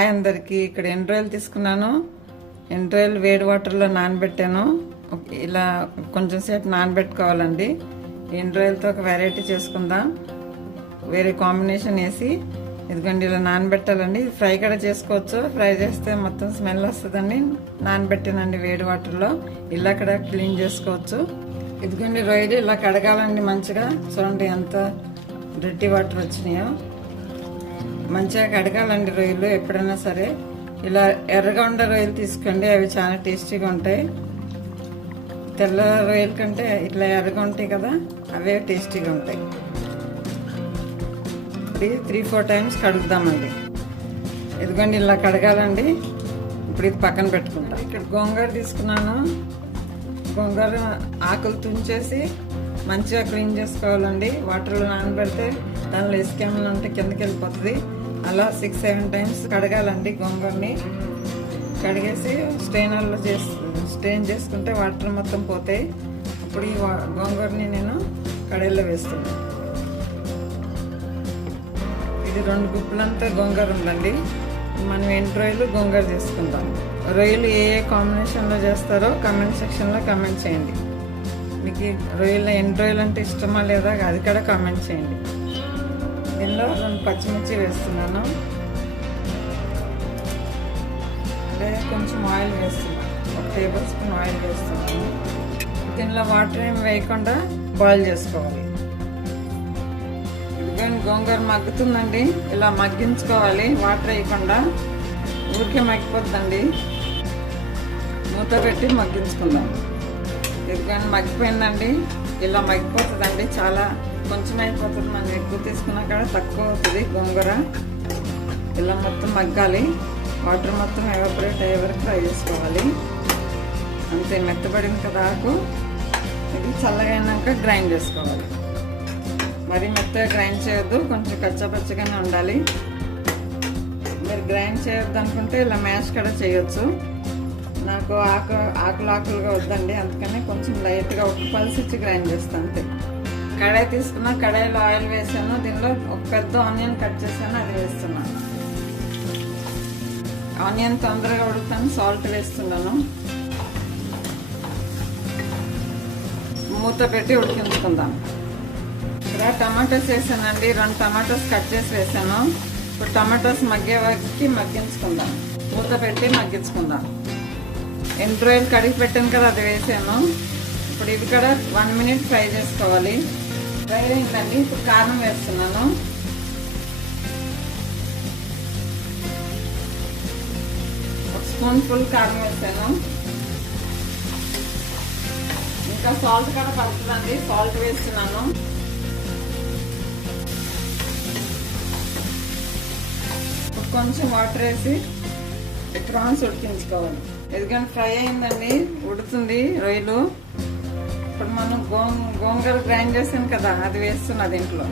Hi అందరికి. ఇక్కడ ఎండ్రాయిల్ తీసుకున్నాను. ఎండ్రాయిల్ వేడి వాటర్లో నానబెట్టాను. ఇలా కొంచెం సేపు నానబెట్టుకోవాలండి. ఎండ్రాయిల్తో ఒక వెరైటీ చేసుకుందాం, వేరే కాంబినేషన్ వేసి. ఇదిగోండి ఇలా నానబెట్టాలండి. ఫ్రై కూడా చేసుకోవచ్చు, ఫ్రై చేస్తే మొత్తం స్మెల్ వస్తుందండి. నానబెట్టానండి వేడి వాటర్లో. ఇలా కూడా క్లీన్ చేసుకోవచ్చు. ఇదిగోండి రొయ్యలు ఇలా కడగాలండి మంచిగా. చూడండి ఎంత డర్టీ వాటర్ వచ్చినాయో. మంచిగా కడగాలండి రొయ్యలు ఎప్పుడైనా సరే. ఇలా ఎర్రగా ఉండే రొయ్యలు తీసుకోండి, అవి చాలా టేస్టీగా ఉంటాయి. తెల్ల రొయ్యల కంటే ఇట్లా ఎర్రగా ఉంటాయి కదా, అవే టేస్టీగా ఉంటాయి. 3-4 టైమ్స్ కడుగుదామండి. ఇదిగోండి ఇలా కడగాలండి. ఇప్పుడు ఇది పక్కన పెట్టుకుంటా. ఇక్కడ గోంగూర తీసుకున్నాను. గోంగూర ఆకులు తుంచేసి మంచిగా క్లీన్ చేసుకోవాలండి. వాటర్లో నానబెడితే దానిలో ఇసుకేమన్నా ఉంటే కిందకి వెళ్ళిపోతుంది. అలా 6-7 టైమ్స్ కడగాలండి. గోంగూరని కడిగేసి స్ట్రెయినర్లో స్ట్రెయిన్ చేసుకుంటే వాటర్ మొత్తం పోతాయి. ఇప్పుడు ఈ గోంగూరని నేను కడాయిలో వేస్తున్నాను. ఇది 2 గుప్పులంతా గోంగూర ఉందండి. మనం ఎండు రొయ్యలు గోంగూర చేసుకుందాం. రొయ్యలు ఏ కాంబినేషన్లో చేస్తారో కమెంట్ సెక్షన్లో కమెంట్ చేయండి. మీకు రొయ్యలు ఎండు రొయ్యలు అంటే ఇష్టమా లేదా అది కూడా కామెంట్ చేయండి. దీనిలో 2 పచ్చిమిర్చి వేస్తున్నాను. అలాగే కొంచెం ఆయిల్ వేస్తున్నాను. 1 టేబుల్ స్పూన్ ఆయిల్ వేస్తున్నాను. దీనిలో వాటర్ ఏమి వేయకుండా బాయిల్ చేసుకోవాలి. ఇదిగోండి గోంగూర మగ్గుతుందండి. ఇలా మగ్గించుకోవాలి, వాటర్ వేయకుండా. ఊరికే మగ్గిపోతుందండి. మూత పెట్టి మగ్గించుకుందాం. ఇదిగోండి మగ్గిపోయిందండి. ఇలా మగ్గిపోతుందండి. చాలా కొంచెం అయిపోతుంది. మనం ఎక్కువ తీసుకున్నా కూడా తక్కువ అవుతుంది గోంగూర. ఇలా మొత్తం మగ్గాలి. వాటర్ మొత్తం ఎవాపరేట్ అయ్యే వరకు ఫ్రై చేసుకోవాలి. అంతే, మెత్తబడింది కదా ఆకు. ఇది చల్లగా అయినాక గ్రైండ్ చేసుకోవాలి. మరి మెత్తగా గ్రైండ్ చేయొద్దు, కొంచెం కచ్చాపచ్చగానే ఉండాలి. మీరు గ్రైండ్ చేయొద్దు అనుకుంటే ఇలా మ్యాష్ కూడా చేయొచ్చు. నాకు ఆకులుగా వద్దండి, అందుకని కొంచెం లైట్గా ఒక పల్స్ ఇచ్చి గ్రైండ్ చేస్తాను అంతే. కడాయి తీసుకున్నా, కడాయిలో ఆయిల్ వేసాను. దీనిలో ఒక పెద్ద ఆనియన్ కట్ చేశాను, అది వేస్తున్నాను. ఆనియన్ తొందరగా ఉడుకుతాను, సాల్ట్ వేస్తున్నాను. మూత పెట్టి ఉడికించుకుందాం. ఇక్కడ టమాటోస్ వేసానండి. 2 టమాటోస్ కట్ చేసి వేసాను. ఇప్పుడు టమాటోస్ మగ్గే వరకు మగ్గించుకుందాం. మూత పెట్టి మగ్గించుకుందాం. ఎండు రొయ్యలు కడిగి పెట్టాను కదా, అది వేసాను. ఇప్పుడు ఇవి కూడా 1 మినిట్ ఫ్రై చేసుకోవాలి. ఫ్రై అయిందండి. ఇప్పుడు కారం వేస్తున్నాను. ఒక స్పూన్ ఫుల్ కారం వేసాను. ఇంకా సాల్ట్ కూడా పడుతుందండి, సాల్ట్ వేస్తున్నాను. కొంచెం వాటర్ వేసి ప్రాన్స్ ఉడికించుకోవాలి. ఎందుకంటే ఫ్రై అయిందండి, ఉడుతుంది రొయ్యలు. ఇప్పుడు మనం గోంగూర గ్రైండ్ చేసాం కదా, అది వేస్తున్నా దీంట్లో.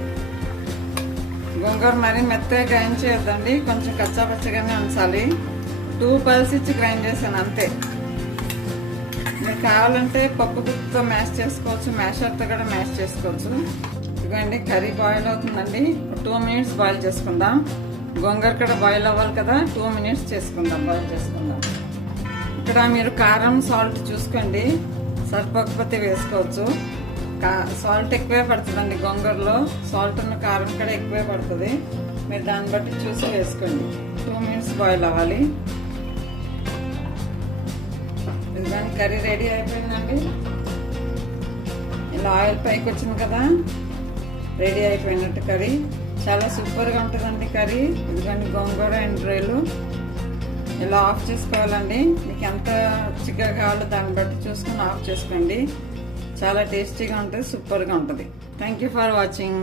గోంగూర మరీ మెత్తగా గ్రైండ్ చేయొద్దండి, కొంచెం కచ్చాపచ్చగానే ఉంచాలి. 2 పల్స్ ఇచ్చి గ్రైండ్ చేశాను అంతే. మీరు కావాలంటే పప్పు గుత్తితో మ్యాష్ చేసుకోవచ్చు, మ్యాషర్తో కూడా మ్యాష్ చేసుకోవచ్చు. ఇదిగోండి కర్రీ బాయిల్ అవుతుందండి. 2 మినిట్స్ బాయిల్ చేసుకుందాం. గోంగూర కూడా బాయిల్ అవ్వాలి కదా, 2 మినిట్స్ బాయిల్ చేసుకుందాం. ఇక్కడ మీరు కారం సాల్ట్ చూసుకోండి, సరిపోకపోతే వేసుకోవచ్చు. సాల్ట్ ఎక్కువే పడుతుందండి గోంగూరలో. సాల్ట్ ఉన్న కారం కూడా ఎక్కువే పడుతుంది. మీరు దాన్ని బట్టి చూసి వేసుకోండి. 2 మినిట్స్ బాయిల్ అవ్వాలి. ఇదిగోండి కర్రీ రెడీ అయిపోయిందండి. ఇలా ఆయిల్ పైకి వచ్చింది కదా, రెడీ అయిపోయినట్టు కర్రీ. చాలా సూపర్గా ఉంటుందండి కర్రీ. ఇదిగోండి గోంగూర అండ్ రొయ్యలు. ఇలా ఆఫ్ చేసుకోవాలండి. మీకు ఎంత చిక్కగా కావాలో దాన్ని బట్టి చూసుకొని ఆఫ్ చేసుకోండి. చాలా టేస్టీగా ఉంటుంది, సూపర్గా ఉంటుంది. Thank you for watching.